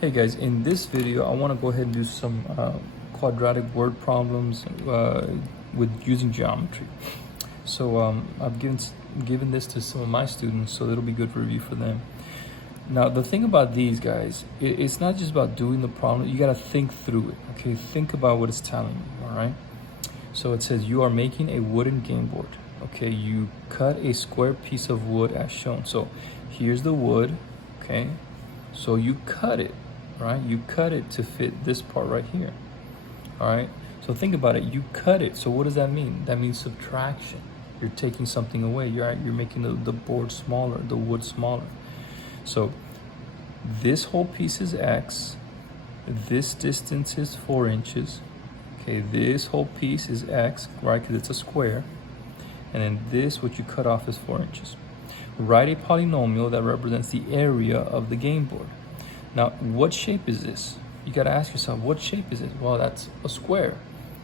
Hey guys, in this video I want to go ahead and do some quadratic word problems with using geometry. So I've given this to some of my students, so it'll be good review for them. Now the thing about these guys, it's not just about doing the problem, you got to think through it. Okay, think about what it's telling you. All right, so it says you are making a wooden game board. Okay, you cut a square piece of wood as shown. So here's the wood. Okay, so you cut it, right? You cut it to fit this part right here. All right, so think about it. You cut it. So what does that mean? That means subtraction. You're taking something away. You're making the board smaller, the wood smaller. So this whole piece is X. This distance is 4 inches. Okay, this whole piece is X, right? Because it's a square. And then this, what you cut off, is 4 inches. Write a polynomial that represents the area of the game board. Now, what shape is this? You got to ask yourself, what shape is it? Well, that's a square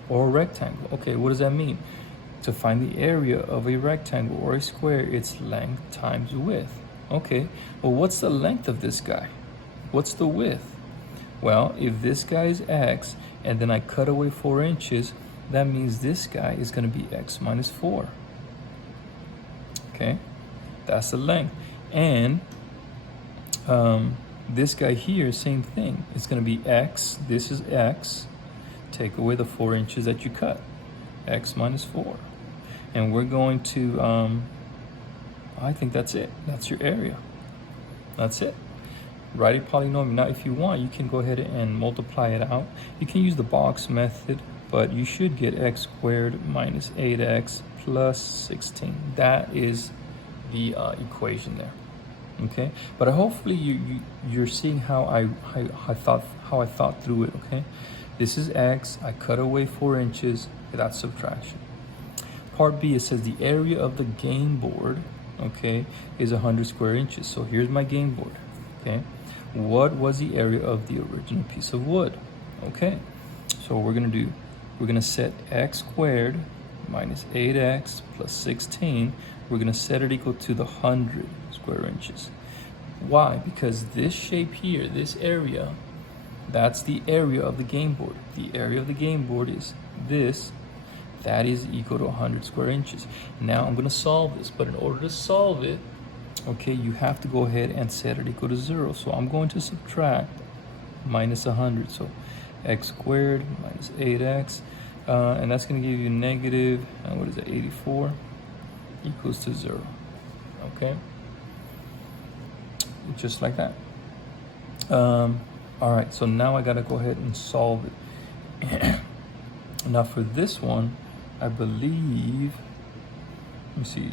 or a rectangle. Okay, what does that mean? To find the area of a rectangle or a square, it's length times width. Okay, well, what's the length of this guy? What's the width? Well, if this guy is X and then I cut away 4 inches, that means this guy is going to be X minus 4. Okay, that's the length. And this guy here, same thing. It's going to be X. This is X. Take away the 4 inches that you cut. X minus 4. And we're going to, I think that's it. That's your area. That's it. Write a polynomial. Now, if you want, you can go ahead and multiply it out. You can use the box method, but you should get x squared minus 8x plus 16. That is the equation there. Okay, but hopefully you're seeing how I thought through it. Okay, this is X. I cut away 4 inches. That's subtraction. Part B, it says the area of the game board, okay, is 100 square inches. So here's my game board. Okay, what was the area of the original piece of wood? Okay, so what we're gonna do, we're gonna set x squared minus 8x plus 16. We're gonna set it equal to the 100 square inches. Why? Because this shape here, this area, that's the area of the game board. The area of the game board is this. That is equal to 100 square inches. Now I'm gonna solve this, but in order to solve it, okay, you have to go ahead and set it equal to 0. So I'm going to subtract minus 100. So x squared minus 8x, and that's going to give you negative, what is it, 84, equals to 0. Okay, just like that. All right, so now I got to go ahead and solve it. Now for this one, I believe, let me see,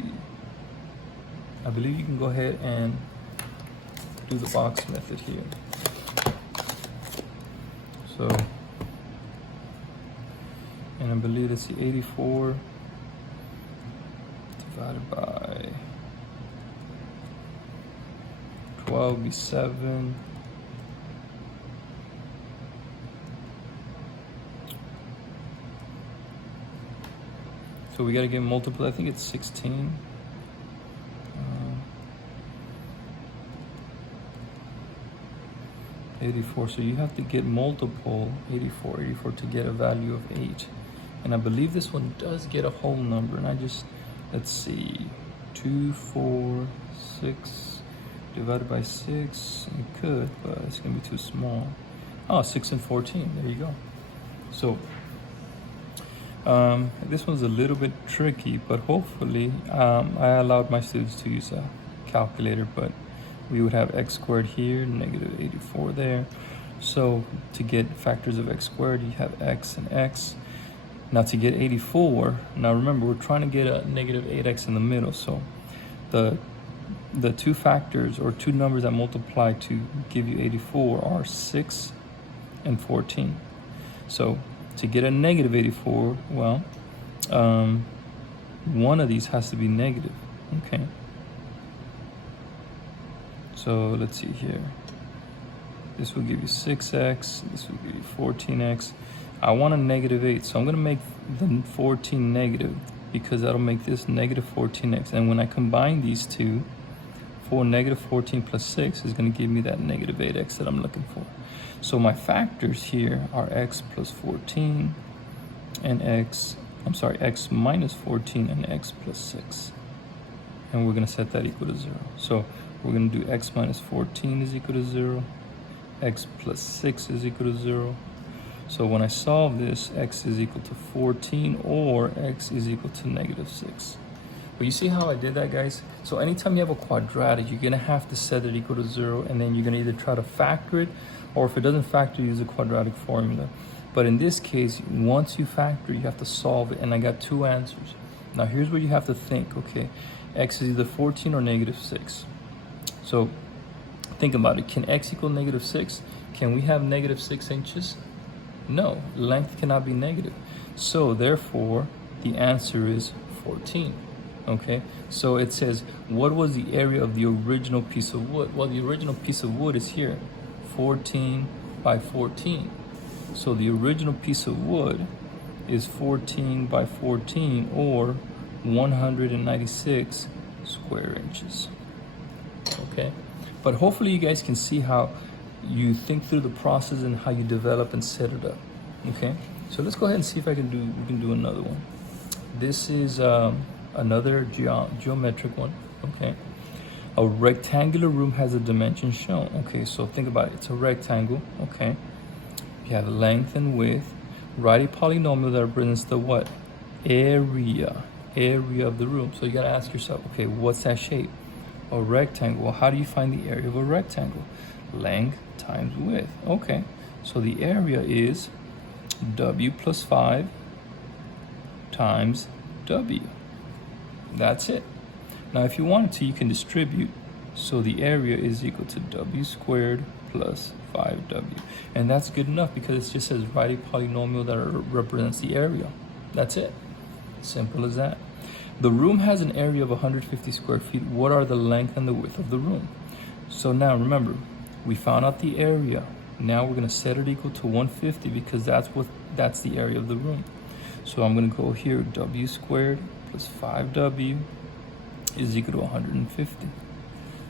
I believe you can go ahead and do the box method here. So, and I believe it's the 84 divided by 12 would be 7. So we got to get multiple, I think it's 16. 84, so you have to get multiple 84 to get a value of 8. And I believe this one does get a whole number, and let's see, 2, 4, 6 divided by 6, it could, but it's gonna be too small. Oh, 6 and 14, there you go. So this one's a little bit tricky, but hopefully I allowed my students to use a calculator, but we would have x squared here, negative 84 there. So to get factors of x squared, you have x and x. Now to get 84, now remember, we're trying to get a negative 8x in the middle. So the two factors or two numbers that multiply to give you 84 are 6 and 14. So to get a negative 84, well, one of these has to be negative, okay? So let's see here. This will give you 6x, this will give you 14x. I want a negative 8, so I'm gonna make the 14 negative because that'll make this negative 14x. And when I combine these two, negative 14 plus 6 is going to give me that negative 8x that I'm looking for. So my factors here are x plus 14 and x minus 14 and x plus 6. And we're going to set that equal to 0. So we're going to do x minus 14 is equal to 0. X plus 6 is equal to 0. So when I solve this, x is equal to 14 or x is equal to negative 6. But you see how I did that, guys? So anytime you have a quadratic, you're going to have to set it equal to 0, and then you're going to either try to factor it, or if it doesn't factor, use a quadratic formula. But in this case, once you factor, you have to solve it, and I got two answers. Now here's where you have to think, okay, x is either 14 or negative 6. So think about it. Can x equal negative 6? Can we have negative 6 inches? No, length cannot be negative. So therefore, the answer is 14. Okay, so it says, what was the area of the original piece of wood? Well, the original piece of wood is here, 14 by 14. So the original piece of wood is 14 by 14, or 196 square inches. Okay, but hopefully you guys can see how you think through the process and how you develop and set it up. Okay, so let's go ahead and see if we can do another one. This is another geometric one. Okay, a rectangular room has a dimension shown. Okay, so think about it. It's a rectangle. Okay, you have length and width. Write a polynomial that represents the what? Area of the room. So you gotta ask yourself, okay, what's that shape? A rectangle. Well, how do you find the area of a rectangle? Length times width. Okay, so the area is w plus 5 times w. That's it. Now if you wanted to, you can distribute. So the area is equal to w squared plus 5w. And that's good enough because it just says write a polynomial that represents the area. That's it. Simple as that. The room has an area of 150 square feet. What are the length and the width of the room? So now remember, we found out the area. Now we're going to set it equal to 150 because that's the area of the room. So I'm going to go here, w squared plus 5w is equal to 150.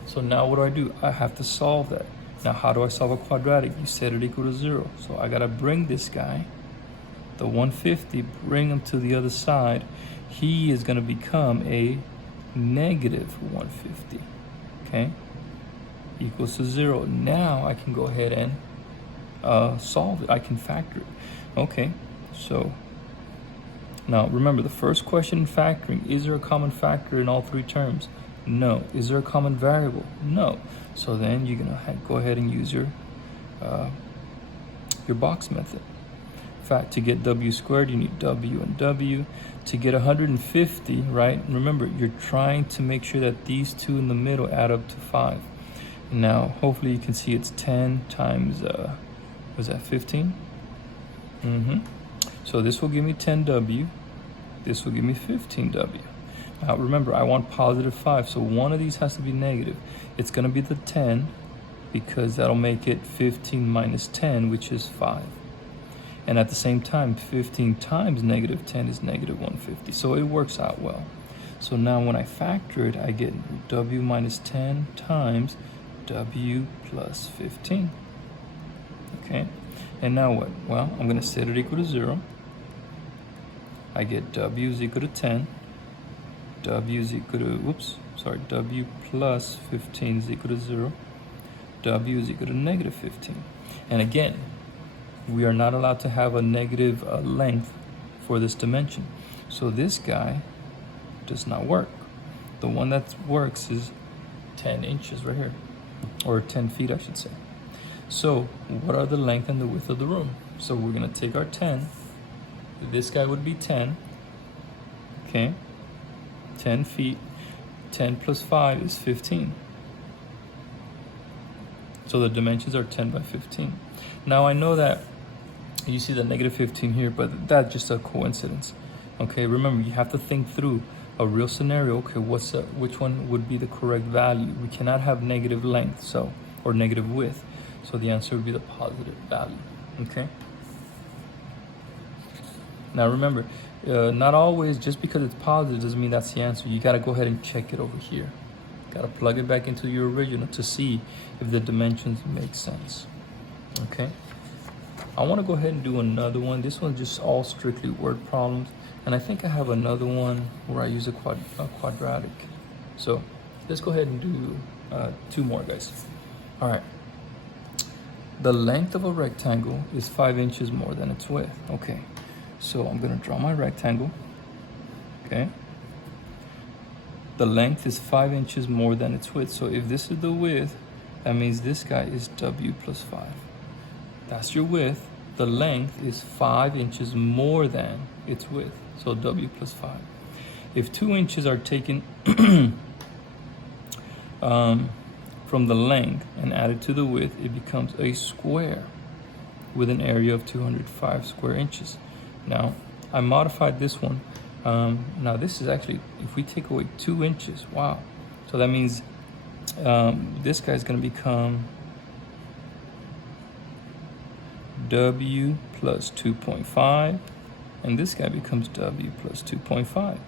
So now what do? I have to solve that. Now how do I solve a quadratic? You set it equal to 0. So I got to bring this guy, the 150, bring him to the other side. He is going to become a negative 150. Okay? Equals to 0. Now I can go ahead and solve it. I can factor it. Okay, so now remember the first question in factoring, is there a common factor in all three terms? No. Is there a common variable? No. So then you're gonna go ahead and use your box method. In fact, to get w squared, you need w and w. To get 150, right? Remember, you're trying to make sure that these two in the middle add up to 5. Now, hopefully you can see it's 10 times, was that 15? So this will give me 10w. This will give me 15w. Now remember, I want positive 5, so one of these has to be negative. It's going to be the 10 because that'll make it 15 minus 10, which is 5. And at the same time, 15 times negative 10 is negative 150. So it works out well. So now when I factor it, I get w minus 10 times w plus 15. Okay, and now what? Well, I'm going to set it equal to 0. I get w is equal to 10. W is equal to, w plus 15 is equal to 0. W is equal to negative 15. And again, we are not allowed to have a negative length for this dimension. So this guy does not work. The one that works is 10 inches right here, or 10 feet, I should say. So what are the length and the width of the room? So we're going to take our 10. This guy would be 10. Okay, 10 feet. 10 plus 5 is 15. So the dimensions are 10 by 15. Now I know that you see the negative 15 here, but that's just a coincidence. Okay, remember, you have to think through a real scenario. Okay, which one would be the correct value? We cannot have negative length, or negative width. So the answer would be the positive value. Okay. Now remember, not always just because it's positive doesn't mean that's the answer. You got to go ahead and check it over here. Got to plug it back into your original to see if the dimensions make sense. Okay. I want to go ahead and do another one. This one's just all strictly word problems. And I think I have another one where I use a quadratic. So let's go ahead and do 2 more, guys. All right. The length of a rectangle is 5 inches more than its width. Okay. So I'm going to draw my rectangle. Okay. The length is 5 inches more than its width. So if this is the width, that means this guy is W plus 5. That's your width. The length is 5 inches more than its width. So W plus 5. If 2 inches are taken from the length and added to the width, it becomes a square with an area of 205 square inches. Now, I modified this one. Now this is actually, if we take away 2 inches, wow. So that means this guy's gonna become W plus 2.5, and this guy becomes W plus 2.5.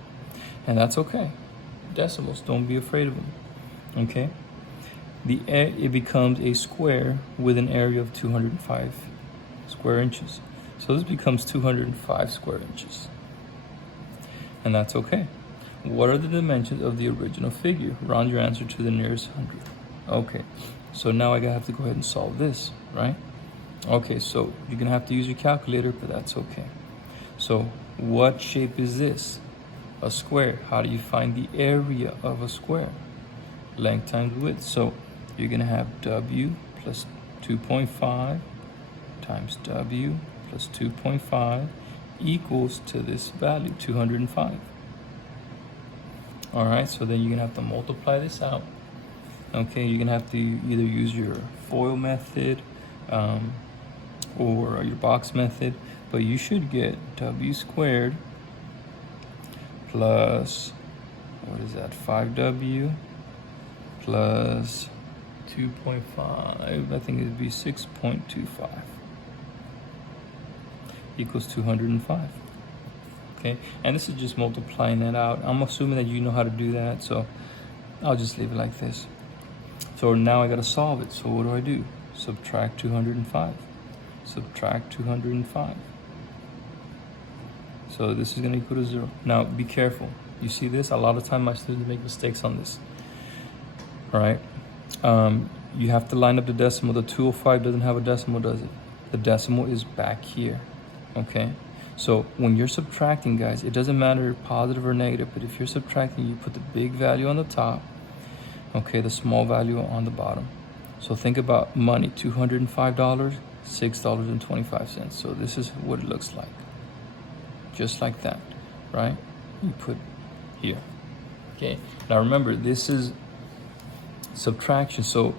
And that's okay. Decimals, don't be afraid of them, okay? It becomes a square with an area of 205 square inches. So this becomes 205 square inches. And that's okay. What are the dimensions of the original figure? Round your answer to the nearest 100. Okay, so now I have to go ahead and solve this, right? Okay, so you're gonna have to use your calculator, but that's okay. So what shape is this? A square. How do you find the area of a square? Length times width. So you're gonna have W plus 2.5 times W plus 2.5 equals to this value, 205. All right, so then you're gonna have to multiply this out. Okay, you're gonna have to either use your FOIL method or your box method, but you should get W squared plus, what is that, 5W plus 2.5, I think it'd be 6.25 equals 205. Okay, and this is just multiplying that out. I'm assuming that you know how to do that, so I'll just leave it like this. So now I gotta solve it. So what do? Subtract 205. Subtract 205. So this is gonna equal to 0. Now be careful. You see this? A lot of time my students make mistakes on this. All right. You have to line up the decimal. The 205 doesn't have a decimal, does it? The decimal is back here. Okay. So when you're subtracting, guys, it doesn't matter positive or negative, but if you're subtracting, you put the big value on the top, okay, the small value on the bottom. So think about money, $205, $6.25. So this is what it looks like. Just like that, right? You put here. Okay. Now remember, this is subtraction. So,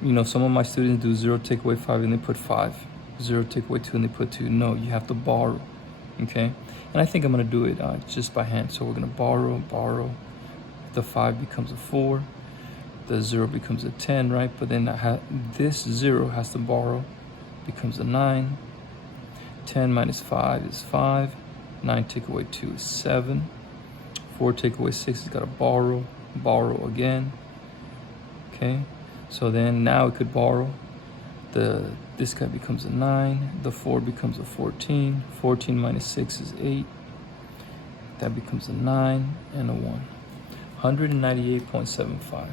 you know, some of my students do 0 take away 5 and they put 5. 0 take away 2 and they put 2. No, you have to borrow. Okay, and I think I'm gonna do it just by hand. So we're gonna borrow. The 5 becomes a 4. The 0 becomes a 10, right? But then this 0 has to borrow, becomes a 9. 10 minus 5 is 5. 9 take away 2 is 7. 4 take away 6 has got to borrow again. Okay, so then now it could borrow. This guy becomes a 9. The 4 becomes a 14. 14 minus 6 is 8. That becomes a 9 and a 1. 198.75.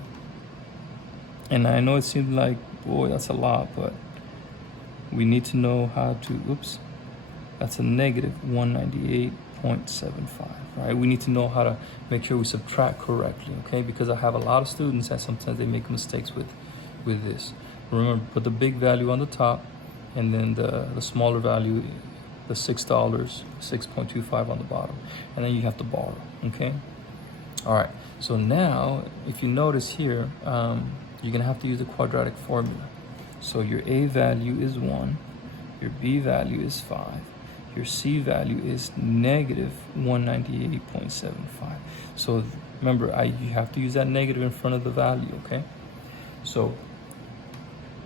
And I know it seems like, boy, that's a lot, but we need to know how to, oops, that's a negative 198.75, right? We need to know how to make sure we subtract correctly, okay? Because I have a lot of students that sometimes they make mistakes with this. Remember, put the big value on the top, and then the smaller value, the $6, 6.25 on the bottom. And then you have to borrow, okay? All right, so now, if you notice here, you're gonna have to use the quadratic formula. So your A value is 1, your B value is 5, your C value is negative 198.75. So remember, you have to use that negative in front of the value, okay? So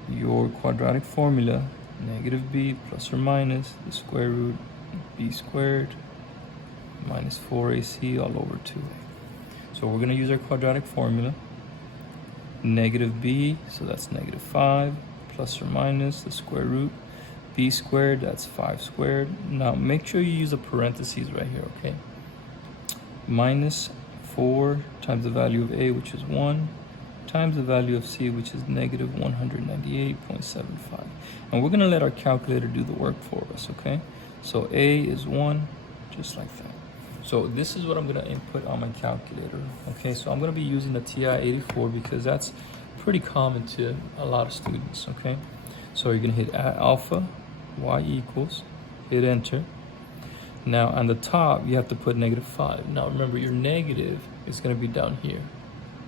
your quadratic formula, negative b plus or minus the square root b squared minus 4ac all over 2a. So we're going to use our quadratic formula. negative b, so that's negative 5, plus or minus the square root, b squared, that's 5 squared. Now make sure you use a parentheses right here, okay? Minus 4 times the value of a, which is 1, times the value of c, which is negative 198.75. And we're going to let our calculator do the work for us, okay? So a is 1, just like that. So this is what I'm going to input on my calculator, okay? So I'm going to be using the TI-84 because that's pretty common to a lot of students, okay? So you're going to hit alpha, y equals, hit enter. Now on the top, you have to put negative 5. Now remember, your negative is going to be down here.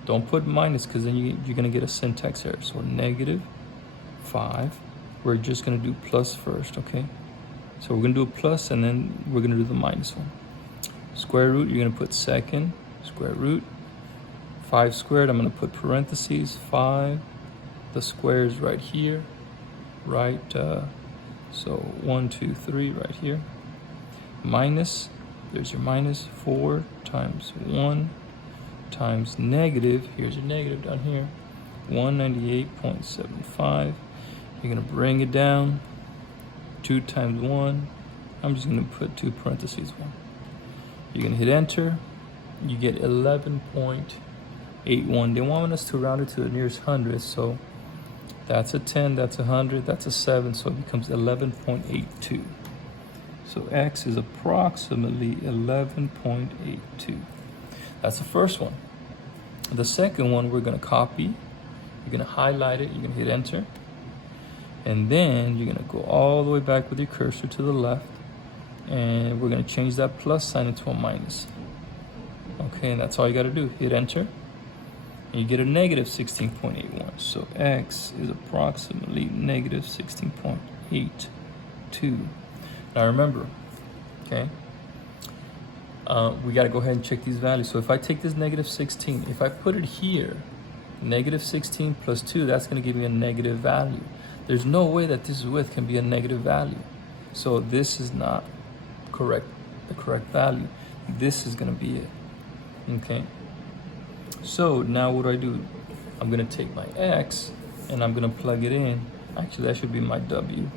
Don't put minus because then you're going to get a syntax error. So negative 5, we're just going to do plus first, okay? So we're going to do a plus and then we're going to do the minus one. Square root, you're going to put second, square root. 5 squared, I'm going to put parentheses, 5. The square is right here, right? So 1, 2, 3 right here. Minus, there's your minus, 4 times 1 times negative, here's your negative down here, 198.75. You're going to bring it down, 2 times 1. I'm just going to put 2 parentheses 1. You're going to hit enter. You get 11.81. They want us to round it to the nearest hundredth, so that's a 10, that's a 100, that's a 7, so it becomes 11.82. So x is approximately 11.82. That's the first one. The second one, we're going to copy. You're going to highlight it. You're going to hit enter. And then you're going to go all the way back with your cursor to the left. And we're going to change that plus sign into a minus. Okay, and that's all you got to do. Hit enter. And you get a negative 16.81. So x is approximately negative 16.82. Now remember, okay, we got to go ahead and check these values. So if I take this negative 16, if I put it here, negative 16 plus 2, that's going to give me a negative value. There's no way that this width can be a negative value. So this is not correct, the correct value. This is going to be it. Okay. So now what do? I'm going to take my x and I'm going to plug it in. Actually, that should be my w.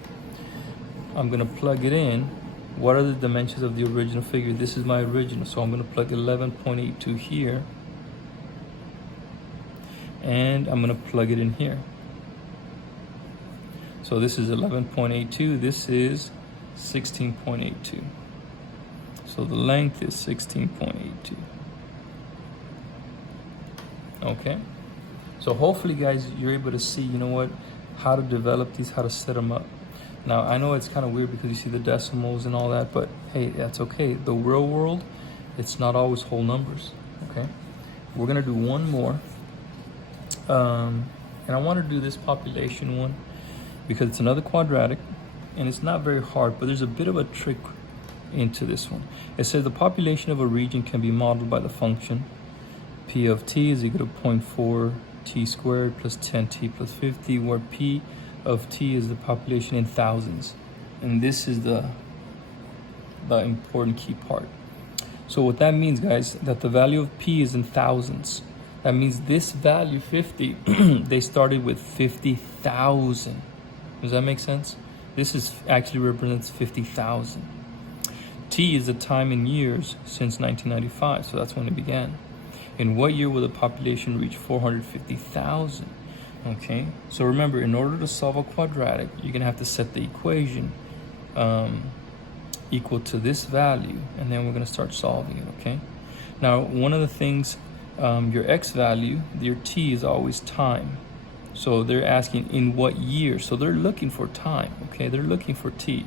I'm going to plug it in. What are the dimensions of the original figure? This is my original, so I'm going to plug 11.82 here. And I'm going to plug it in here. So this is 11.82. This is 16.82. So the length is 16.82. Okay. So hopefully, guys, you're able to see, you know what, how to develop these, how to set them up. Now, I know it's kind of weird because you see the decimals and all that, but hey, that's okay. The real world, it's not always whole numbers, okay? We're going to do one more. And I want to do this population one because it's another quadratic, and it's not very hard, but there's a bit of a trick into this one. It says the population of a region can be modeled by the function P of t is equal to 0.4 t squared plus 10t plus 50, where P of t is the population in thousands, and this is the important key part. So what that means, guys, that the value of p is in thousands. That means this value 50 they started with 50,000. Does that make sense? This is actually represents 50,000. T is the time in years since 1995, so that's when it began. In what year will the population reach 450,000? Okay, so remember, in order to solve a quadratic, you're going to have to set the equation equal to this value, and then we're going to start solving it, okay? Now, one of the things, your x value, your t is always time. So they're asking in what year. So they're looking for time, okay? They're looking for t.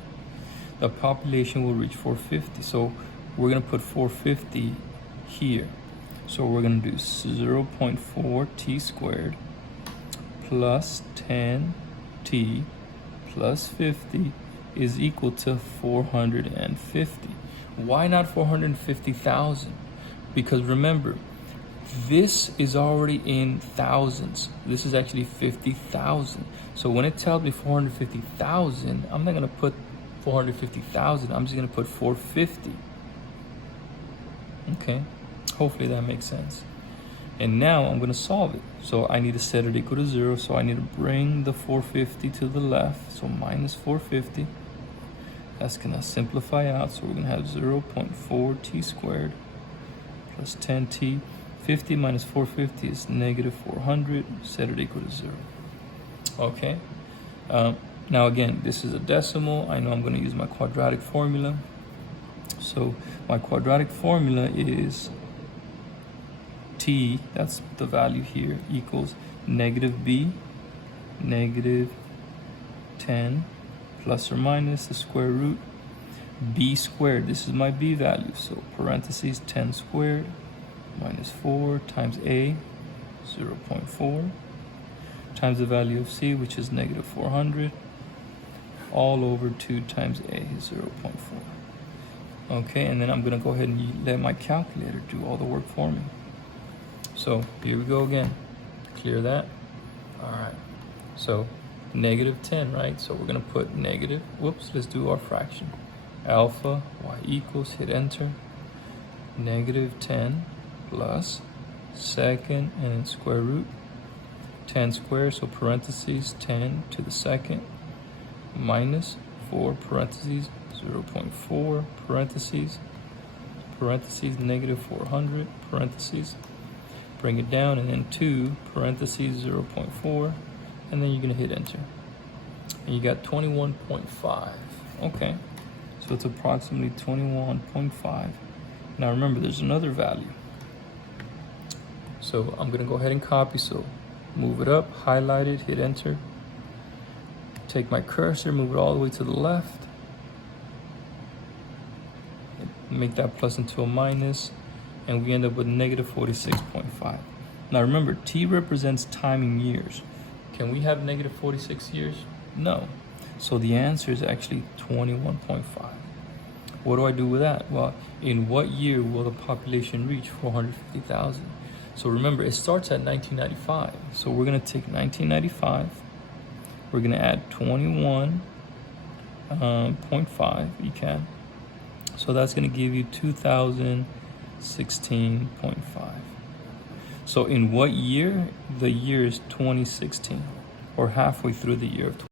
The population will reach 450. So we're going to put 450 here. So we're going to do 0.4 t squared plus 10t plus 50 is equal to 450. Why not 450,000? Because remember, this is already in thousands. This is actually 50,000. So when it tells me 450,000, I'm not going to put 450,000. I'm just going to put 450. Okay? Hopefully that makes sense. And now I'm going to solve it. So I need to set it equal to 0. So I need to bring the 450 to the left. So minus 450. That's going to simplify out. So we're going to have 0.4t squared plus 10t. 50 minus 450 is negative 400. Set it equal to 0. Okay. Now again, this is a decimal. I know I'm going to use my quadratic formula. So my quadratic formula is t, that's the value here, equals negative b, negative 10 plus or minus the square root b squared. This is my b value, so parentheses 10 squared minus 4 times a, 0.4, times the value of c, which is negative 400, all over 2 times a, 0.4. Okay, and then I'm going to go ahead and let my calculator do all the work for me. So here we go again. Clear that. All right. So negative 10, right? So we're going to put negative. Whoops, let's do our fraction. Alpha y equals, hit enter. Negative 10 plus second and then square root 10 squared, so parentheses 10 to the second minus 4 parentheses 0.4 parentheses negative 400 parentheses, bring it down, and then 2 parentheses 0.4, and then you're going to hit enter, and you got 21.5. Okay, so it's approximately 21.5. Now remember, there's another value, so I'm going to go ahead and copy. So move it up, highlight it, hit enter, take my cursor, move it all the way to the left, make that plus into a minus, and we end up with negative 46.5. Now remember, t represents time in years. Can we have negative 46 years? No. So the answer is actually 21.5. What do I do with that? Well, in what year will the population reach 450,000? So remember, it starts at 1995. So we're going to take 1995. We're going to add 21.5. You can. So that's going to give you 2016.5. So in what year? The year is 2016, or halfway through the year of